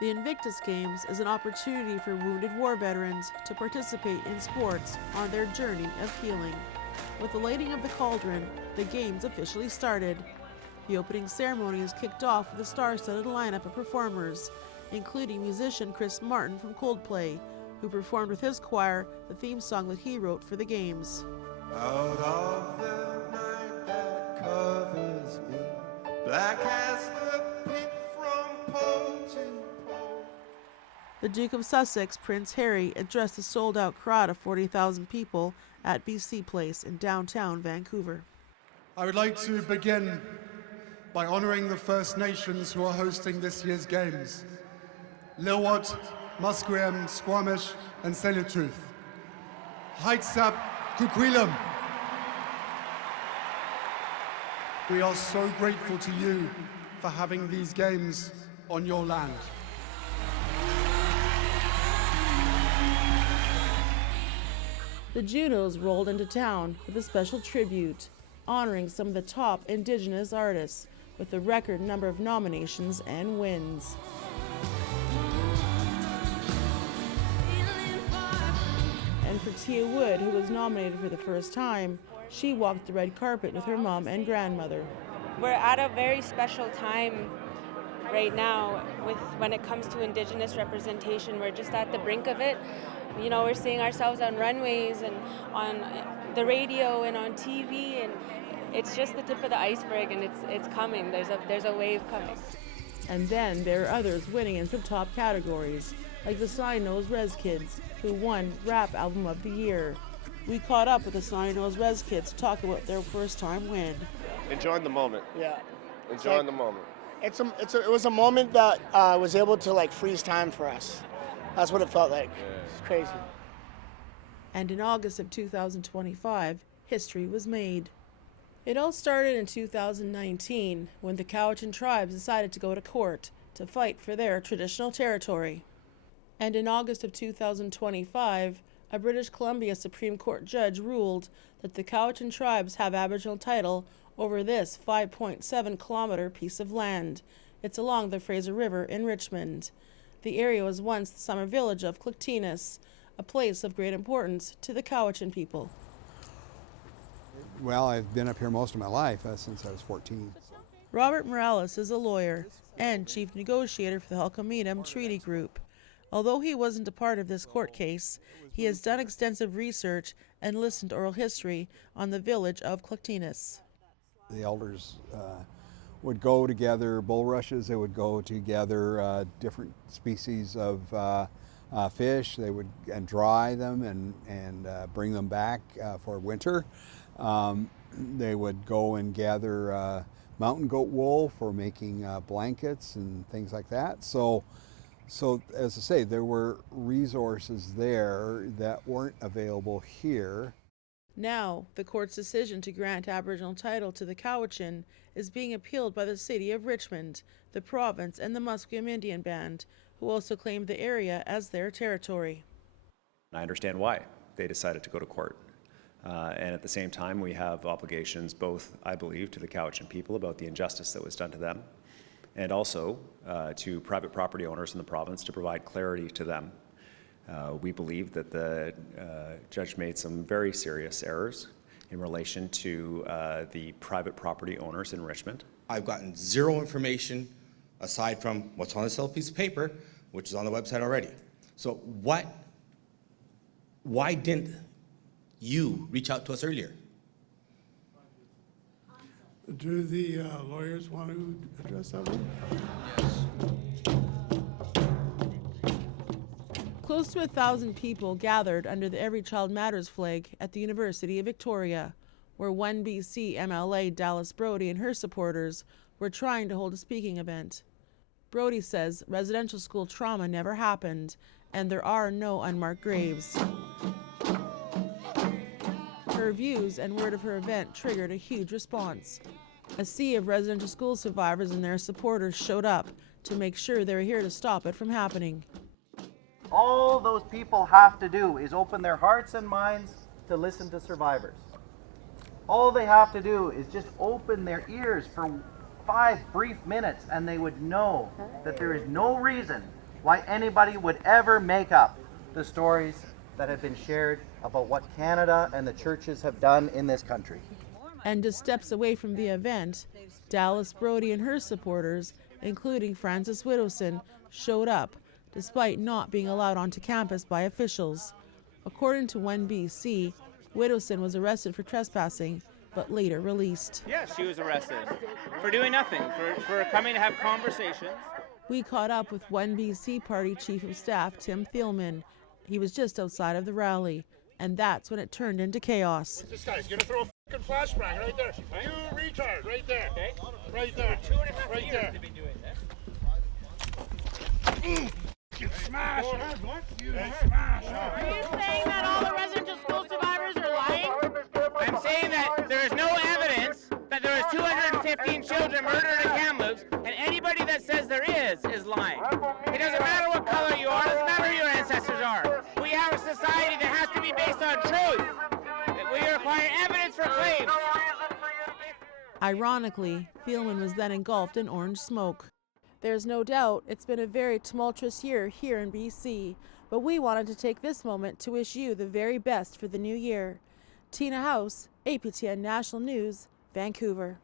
The Invictus Games is an opportunity for wounded war veterans to participate in sports on their journey of healing. With the lighting of the cauldron, the Games officially started. The opening ceremony is kicked off with a star-studded lineup of performers, including musician Chris Martin from Coldplay, who performed with his choir the theme song that he wrote for the Games. Out of the night that covers me, black as the pit from pole to pole. The Duke of Sussex, Prince Harry, addressed the sold-out crowd of 40,000 people at BC Place in downtown Vancouver. I would like to begin by honouring the First Nations who are hosting this year's Games. Lilwat, Musqueam, Squamish and Tsleil-Waututh. Heitsap, Kukwilum. We are so grateful to you for having these Games on your land. The Junos rolled into town with a special tribute, honoring some of the top Indigenous artists with a record number of nominations and wins. And for Tia Wood, who was nominated for the first time, she walked the red carpet with her mom and grandmother. We're at a very special time right now when it comes to Indigenous representation. We're just at the brink of it. You know, we're seeing ourselves on runways and on the radio and on TV, and it's just the tip of the iceberg, and it's coming. There's a wave coming. And then there are others winning in some top categories, like the Sign-Nosed Res Kids, who won Rap Album of the Year. We caught up with the Sign-Nosed Res Kids to talk about their first time win. Enjoying the moment. Yeah. Enjoying the moment. It was a moment that was able to freeze time for us. That's what it felt like. Yeah. It's crazy. And in August of 2025, history was made. It all started in 2019 when the Cowichan tribes decided to go to court to fight for their traditional territory. And in August of 2025, a British Columbia Supreme Court judge ruled that the Cowichan tribes have Aboriginal title over this 5.7-kilometer piece of land. It's along the Fraser River in Richmond. The area was once the summer village of Indigenous, a place of great importance to the Cowichan people. Well, I've been up here most of my life, since I was 14. Robert Morales is a lawyer and chief negotiator for the Hulkaminam Treaty Group. Although he wasn't a part of this court case, he has done extensive research and listened to oral history on the village of Indigenous. The elders would go together, bulrushes, they would go together different species of fish, they would dry them and bring them back for winter. They would go and gather mountain goat wool for making blankets and things like that. So as I say, there were resources there that weren't available here. Now, the court's decision to grant Aboriginal title to the Cowichan is being appealed by the city of Richmond, the province, and the Musqueam Indian Band, who also claim the area as their territory. I understand why they decided to go to court. And at the same time, we have obligations both, I believe, to the Cowichan people about the injustice that was done to them, and also to private property owners in the province to provide clarity to them. We believe that the judge made some very serious errors in relation to the private property owners in Richmond. I've gotten zero information aside from what's on this little piece of paper, which is on the website already. So why didn't you reach out to us earlier? Do the lawyers want to address that one? Close to 1,000 people gathered under the Every Child Matters flag at the University of Victoria, where one BC MLA Dallas Brody and her supporters were trying to hold a speaking event. Brody says residential school trauma never happened, and there are no unmarked graves. Her views and word of her event triggered a huge response. A sea of residential school survivors and their supporters showed up to make sure they were here to stop it from happening. All those people have to do is open their hearts and minds to listen to survivors. All they have to do is just open their ears for 5 brief minutes and they would know that there is no reason why anybody would ever make up the stories that have been shared about what Canada and the churches have done in this country. And just steps away from the event, Dallas Brody and her supporters, including Francis Widdowson, showed up, despite not being allowed onto campus by officials. According to NBC, Widdowson was arrested for trespassing, but later released. Yes, she was arrested for doing nothing, for coming to have conversations. We caught up with NBC Party Chief of Staff Tim Thielman. He was just outside of the rally, and that's when it turned into chaos. This guy's gonna throw a fucking flashbang right there. You retard, right there. Okay. Right there. 2.5 right years there. they've been doing this. You smash. What? You smash. Are you saying that all the residential school survivors are lying? I'm saying that there is no evidence that there is 215 children murdered in Kamloops, and anybody that says there is lying. It doesn't matter what color you are, it doesn't matter who your ancestors are. We have a society that has to be based on truth. We require evidence for claims. Ironically, Thielman was then engulfed in orange smoke. There's no doubt it's been a very tumultuous year here in BC, but we wanted to take this moment to wish you the very best for the new year. Tina House, APTN National News, Vancouver.